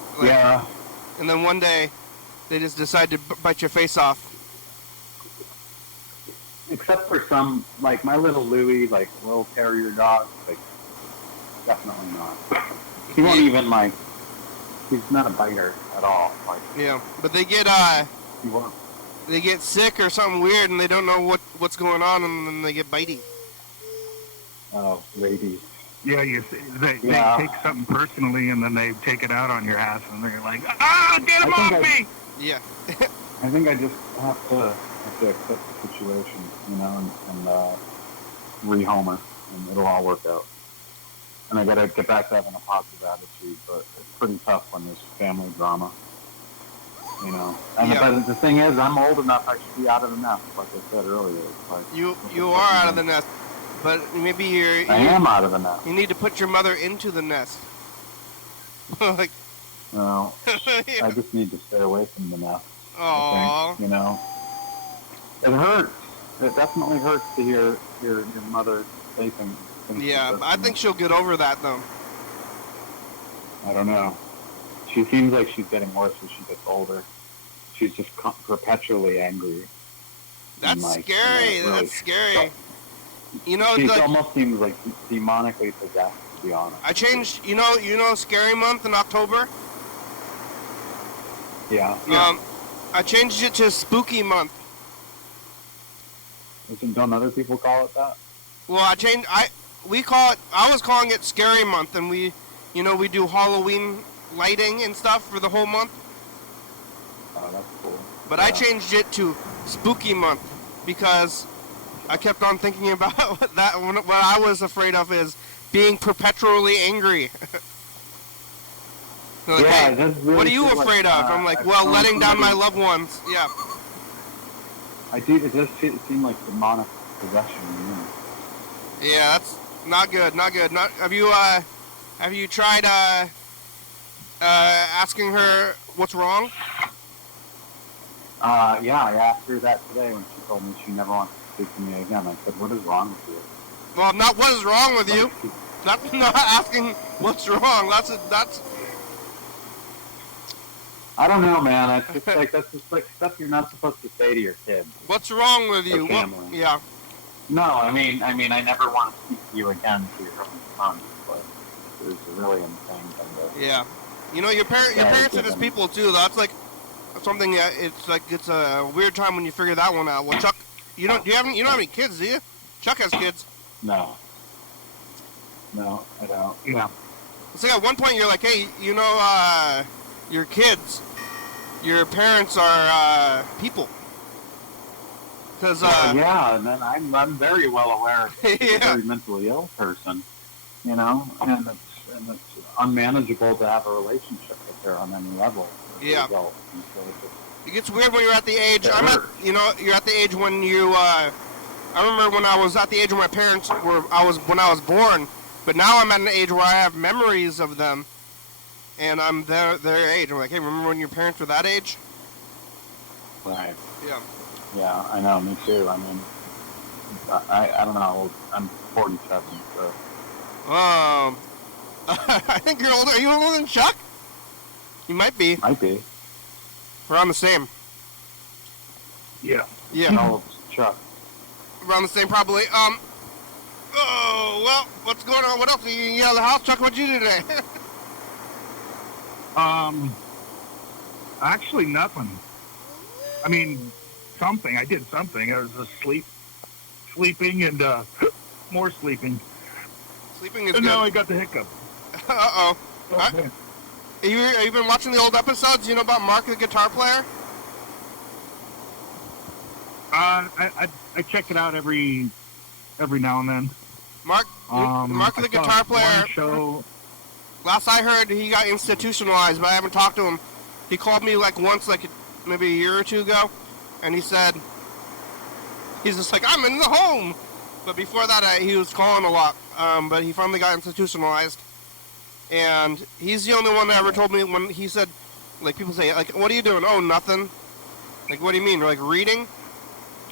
then one day, they just decide to bite your face off. Except for some, like my little Louie, little terrier dog, definitely not. He won't even he's not a biter at all. Yeah, but they get he won't. They get sick or something weird, and they don't know what's going on, and then they get bitey. Oh, rabies. Yeah, they take something personally, and then they take it out on your ass, and they're like, get him off me! Yeah. I think I just have to accept the situation, and rehome her, and it'll all work out. And I gotta get back to having a positive attitude, but it's pretty tough when there's family drama. And the thing is, I'm old enough I should be out of the nest, like I said earlier. You are out of the nest, but maybe I am out of the nest. You need to put your mother into the nest. No, I just need to stay away from the nest. Aww. It hurts. It definitely hurts to hear your mother say things. Yeah, I think she'll get over that though. I don't know. She seems like she's getting worse as she gets older. She's just perpetually angry. That's like, scary. you know, really That's scary. You know, She like, almost seems like demonically possessed, to be honest. I changed. You know, Scary Month in October. Yeah. I changed it to Spooky Month. Don't other people call it that? Well, we call it. I was calling it Scary Month, and we do Halloween lighting and stuff for the whole month. Oh, that's cool. But I changed it to Spooky Month because I kept on thinking about that. What I was afraid of is being perpetually angry. Like, yeah, hey, that's really what are you afraid of? I'm like, well, letting down my loved ones. Yeah. I do. It does seem like demonic possession. You know? Yeah, that's not good. Not good. Not. Have you tried asking her what's wrong? Yeah, I asked her that today when she told me she never wants to speak to me again. I said, "What is wrong with you?" Well, not what is wrong with you. Not asking what's wrong. That's. I don't know, man. It's just like that's just like stuff you're not supposed to say to your kid. What's wrong with you? Yeah. No, I mean, I never want to speak to you again to your own son. But it's really insane kind of. Yeah. You know, your parents are just people too. That's like something that it's a weird time when you figure that one out. Well, Chuck, you don't have any kids, do you? Chuck has kids. No, I don't. Yeah. It's like at one point you're like, hey, your kids, your parents are people. Cause yeah, and then I'm very well aware she's Yeah. a very mentally ill person, you know, and it's unmanageable to have a relationship with her on any level. Yeah. And so it gets weird when you're at the age. Yeah. You're at the age when you. I remember when I was at the age where my parents were. When I was born, but now I'm at an age where I have memories of them, and I'm their age. I'm like, hey, remember when your parents were that age? right. Yeah. Yeah, I know. Me too. I mean, I don't know. I'm 47, so. I think you're older. Are you older than Chuck? You might be. Might be. Around the same. Yeah. Yeah. No, Chuck. Around the same, probably. Oh, well, what's going on? What else? You out of the house? Chuck, what'd you do today? Actually nothing. I mean, something. I did something. I was sleeping, and more sleeping. Sleeping is And good. now I got the hiccup. Uh-oh. Okay. Have you been watching the old episodes? You know about Mark the guitar player? I check it out every now and then. Mark the I guitar saw player. one show. Last I heard, he got institutionalized, but I haven't talked to him. He called me once, maybe a year or two ago, and he said, he's just like, I'm in the home. But before that, he was calling a lot. But he finally got institutionalized, and he's the only one that ever told me when he said, people say, what are you doing? Oh, nothing. What do you mean? We're reading?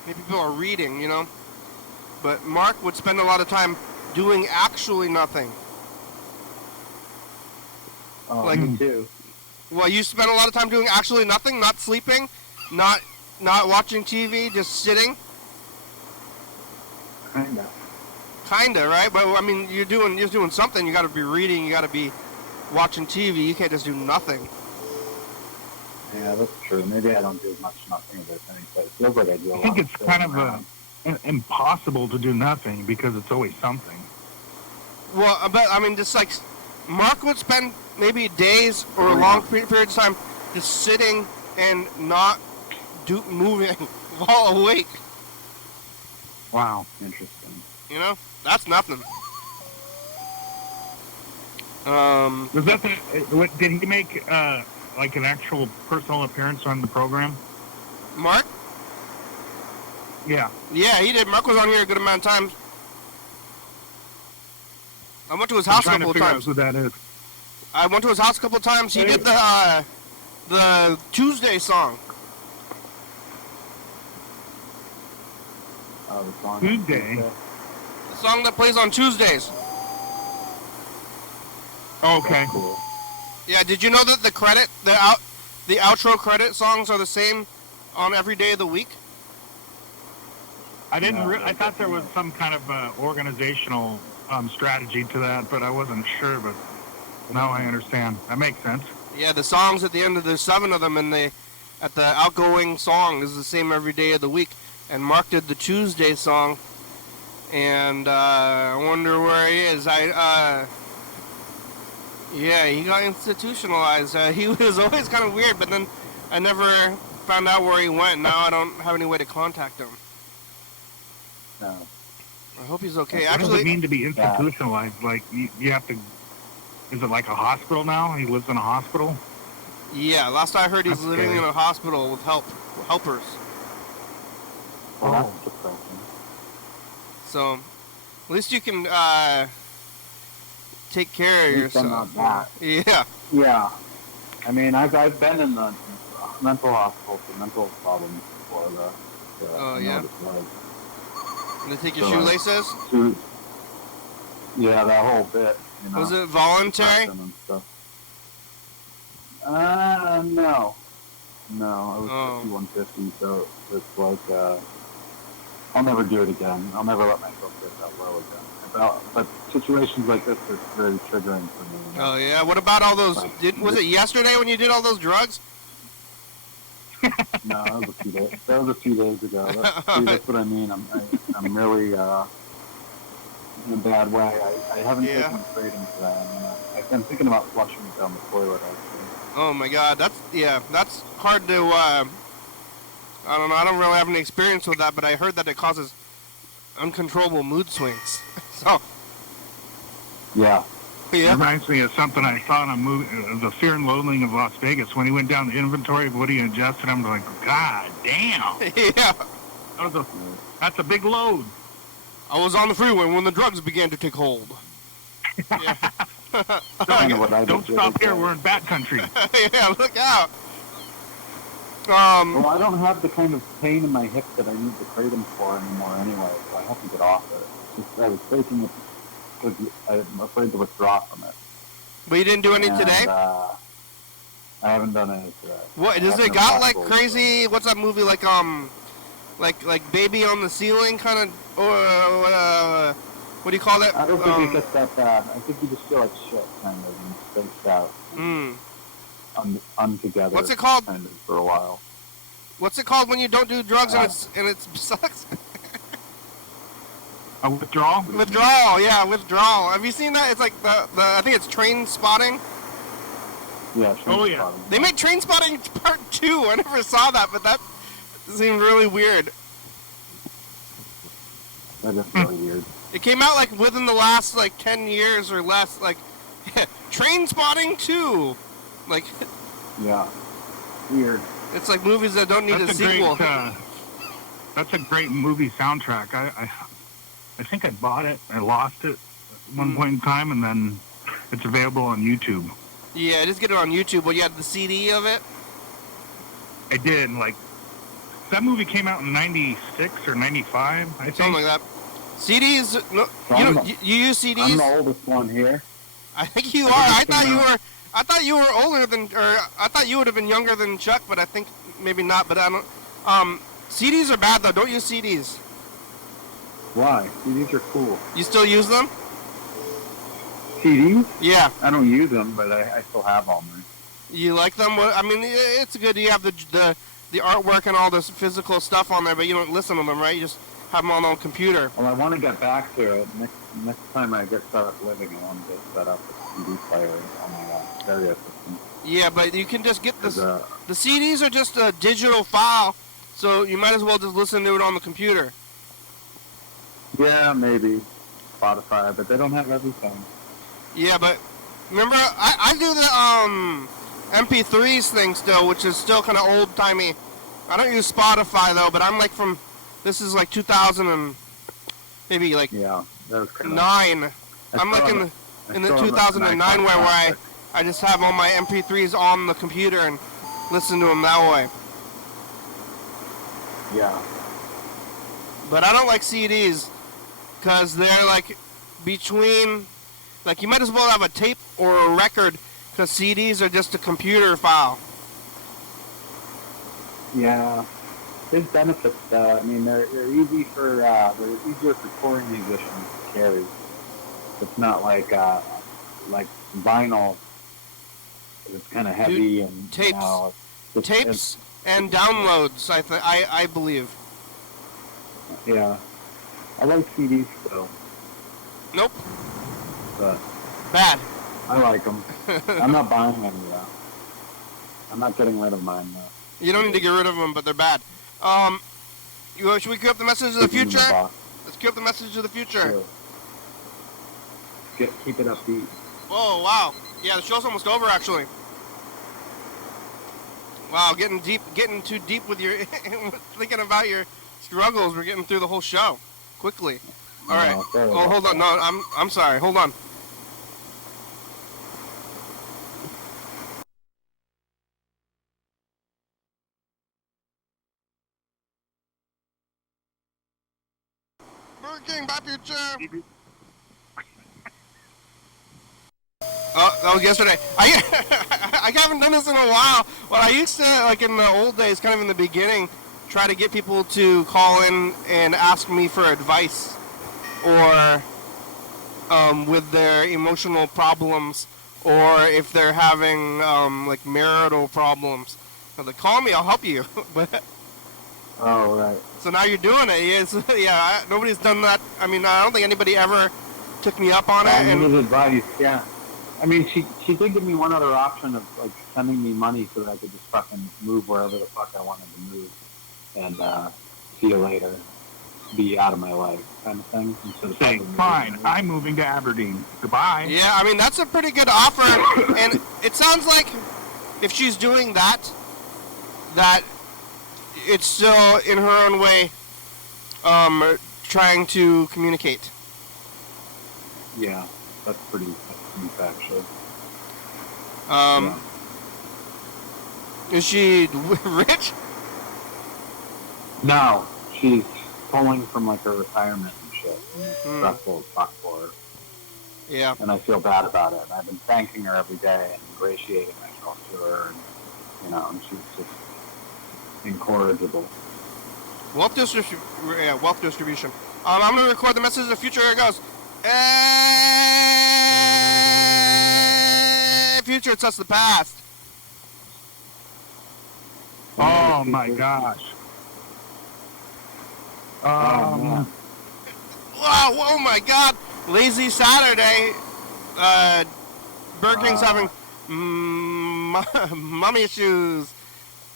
Maybe people are reading, you know. But Mark would spend a lot of time doing actually nothing. Me too. Well, you spend a lot of time doing actually nothing, not sleeping, not watching TV, just sitting. Kinda, right? But I mean, you're doing something. You got to be reading. You got to be watching TV. You can't just do nothing. Yeah, that's true. Maybe I don't do as much nothing as I think, but it feels like I do a lot. I think it's of kind sitting around. of impossible to do nothing because it's always something. Well, but I mean, just Mark would spend maybe days or a long periods of time just sitting and not moving while awake. Wow, interesting. You know, that's nothing. Was that did he make an actual personal appearance on the program? Mark? Yeah. Yeah, he did. Mark was on here a good amount of times. I went to his house a couple of times. Who that is? I went to his house a couple of times. He did the Tuesday song. The song Tuesday? The song that plays on Tuesdays. Okay. Cool. Yeah, did you know that the outro credit songs are the same on every day of the week? I didn't. No, I thought there was some kind of organizational strategy to that, but I wasn't sure. But now I understand. That makes sense. Yeah, the songs at the end of there's 7 of them, and at the outgoing song is the same every day of the week. And Mark did the Tuesday song, and I wonder where he is. Yeah, he got institutionalized. He was always kind of weird, but then I never found out where he went. Now I don't have any way to contact him. No. I hope he's okay. What does it Actually, mean to be institutionalized? Like you have to. Is it like a hospital now? He lives in a hospital. yeah, last I heard he's That's living scary. in a hospital with helpers. Well, Oh. that's depressing. So, at least you can take care of At least I'm yourself. not Yeah. Yeah. I mean, I've been in the mental hospital for mental problems before. Oh, I know yeah? what it's like. And they take your So, shoelaces? Yeah, that whole bit. You know, Was it voluntary? depression and stuff. No. No, I was Oh. 5150, so it's like, I'll never do it again. I'll never let myself get that low again. But situations like this are very triggering for me. You know? Oh, yeah. What about all those? Like, Was it yesterday when you did all those drugs? No, that was a few days. That was a few days ago. That's what I mean. I'm really in a bad way. I haven't Yeah. taken the freedom for that. I'm thinking about flushing it down the toilet. Actually. Oh, my God. That's hard to, I don't know. I don't really have any experience with that, but I heard that it causes uncontrollable mood swings. So, Yeah. It yeah. reminds me of something I saw in a movie, The Fear and Loathing of Las Vegas. When he went down the inventory of what he ingested, I'm like, God damn, Yeah. that's a big load. I was on the freeway when the drugs began to take hold. Yeah. Kind of what I Don't did stop the here. other We're day. in bat country. Yeah, look out. Well, I don't have the kind of pain in my hip that I need the kratom for anymore anyway, so I have to get off it. It's just, I was taking it because I'm afraid to withdraw from it. But you didn't do any And, today? I haven't done any today. What, I does have it no got like possible- crazy, what's that movie, like Baby on the Ceiling kind of, or, what do you call it? I don't think it gets that bad. I think you just feel like shit, kind of, and spaced out, untogether. What's it called? Kind of, for a while. What's it called when you don't do drugs and it sucks? A withdrawal? Withdrawal, yeah, withdrawal. Have you seen that? It's like the I think it's Train Spotting. Yeah. Oh, yeah. Spotting. They made Train Spotting Part 2. I never saw that, but that seemed really weird. That is really weird. It came out like within the last like 10 years or less, like Train Spotting 2. Like Yeah. Weird. it's like movies that don't need That's a a sequel. that's a great movie soundtrack. I think I bought it. I lost it at one point in time, and then it's available on YouTube. Yeah, just get it on YouTube. But you had the CD of it. I did, like, that movie came out in 96 or 95, I think. Something like that. CDs? No, you use CDs? I'm the oldest one here. I think you are. I thought you were older than, or I thought you would have been younger than Chuck, but I think maybe not. But I don't. CDs are bad though. Don't use CDs. Why? CDs are cool. You still use them? CDs? Yeah. I don't use them, but I still have all mine. You like them? Well, I mean, it's good. You have the artwork and all this physical stuff on there, but you don't listen to them, right? You just have them on the computer. Well, I want to get back to it. Next time I get set up living, I want to get set up with a CD player on my stereo system. Yeah, but you can just get this. 'Cause, The CDs are just a digital file, so you might as well just listen to it on the computer. yeah, maybe Spotify, but they don't have everything. Yeah, but remember, I do the MP3s thing still, which is still kind of old timey. I don't use Spotify though, but I'm like this is like 2000 and maybe like Yeah, that was kind of. 9. I'm like in the 2009 where I just have all my MP3s on the computer and listen to them that way. Yeah. But I don't like CDs because they're like between, like you might as well have a tape or a record because CDs are just a computer file. Yeah. His benefits, though, I mean, they're easy for they're easier for touring musicians to carry. It's not like vinyl. It's kind of heavy and tapes. You know, Tapes and downloads, I believe. Yeah, I like CDs still, Nope. but Bad. I like them. I'm not buying any though. I'm not getting rid of mine though. You don't need to get rid of them, but they're bad. Should we queue up the message of the Keep 'em in future? box. Let's queue up the message of the future. Sure. Keep it upbeat. Oh, wow. Yeah, the show's almost over, actually. Wow, getting too deep with your, thinking about your struggles. We're getting through the whole show quickly. All right. sorry Oh, about hold on. No, I'm sorry. Hold on. Burger King, bye, future. Oh, that was yesterday. I haven't done this in a while. Well, I used to, like in the old days, kind of in the beginning, try to get people to call in and ask me for advice or with their emotional problems or if they're having like marital problems. So they call me, I'll help you. But Oh, right. so now you're doing it. Yes, yeah. Nobody's done that. I mean, I don't think anybody ever took me up on it. I And needed advice, yeah. I mean, she did give me one other option of, like, sending me money so that I could just fucking move wherever the fuck I wanted to move and see you later, be out of my life kind of thing. Instead of Say, fucking fine, moving. I'm moving to Aberdeen. Goodbye. yeah, I mean, that's a pretty good offer. And it sounds like if she's doing that, that it's still in her own way trying to communicate. Yeah, that's pretty deep, actually. Is she rich? No, she's pulling from, like, her retirement and shit. And it's stressful as fuck for her. Yeah. And I feel bad about it. I've been thanking her every day and ingratiating myself to her, and, you know, and she's just incorrigible. Wealth distribution. I'm going to record the message of the future. Here it goes. Future, it's us the past. Oh, my gosh. man. Wow, oh my God. Lazy Saturday. Burger King's having mummy issues.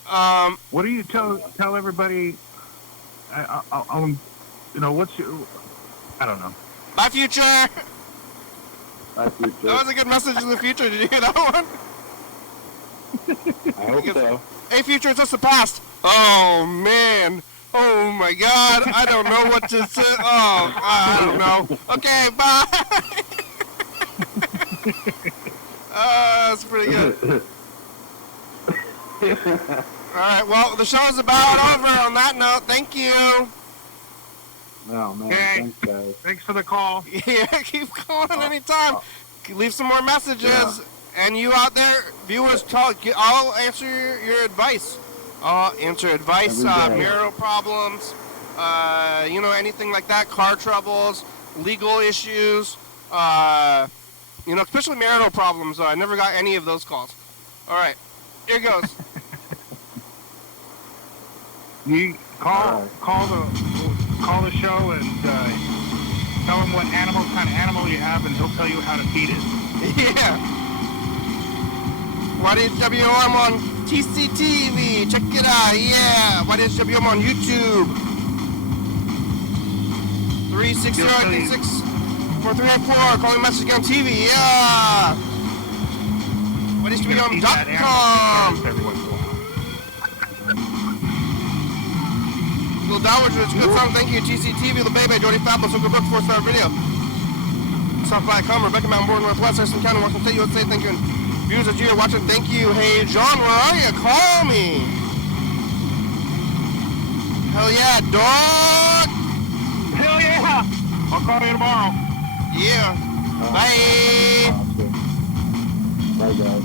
What do you tell everybody? You know, what's your? I don't know. Bye, future. That's your That was a good message in the future. Did you hear that one? I hope so. Hey, future, it's us the past. Oh, man. Oh, my God. I don't know what to say. Oh, I don't know. Okay, bye. That's pretty good. All right, well, the show's about over. On that note, thank you. Oh, man. Okay. Thanks, guys. Thanks for the call. Yeah, keep calling anytime. Leave some more messages. Yeah. And you out there, viewers, I'll answer your advice. I'll answer advice, Every day. marital problems, you know, anything like that, car troubles, legal issues, you know, especially marital problems. I never got any of those calls. All right, here goes. You call the show and tell him what kind of animal you have, and he'll tell you how to feed it. Yeah. YDHWM on TCTV. Check it out. Yeah. YDHWM on YouTube. 360-836-4394. Calling message on TV. Yeah. YDHWM.com. Every once in a while. Little Dowager, it's a good song. Thank you. TCTV, The Baby, Jordy Fabulous, Uncle Brooks, 4-star video. South.com, Rebecca Mountain Board, Northwest, Thurston County, Washington State, USA. Thank you. Viewers that you're watching, thank you. Hey, John, where are you? Call me. Hell yeah, dog. Hell yeah! I'll call you tomorrow. Yeah. Bye. Bye, guys.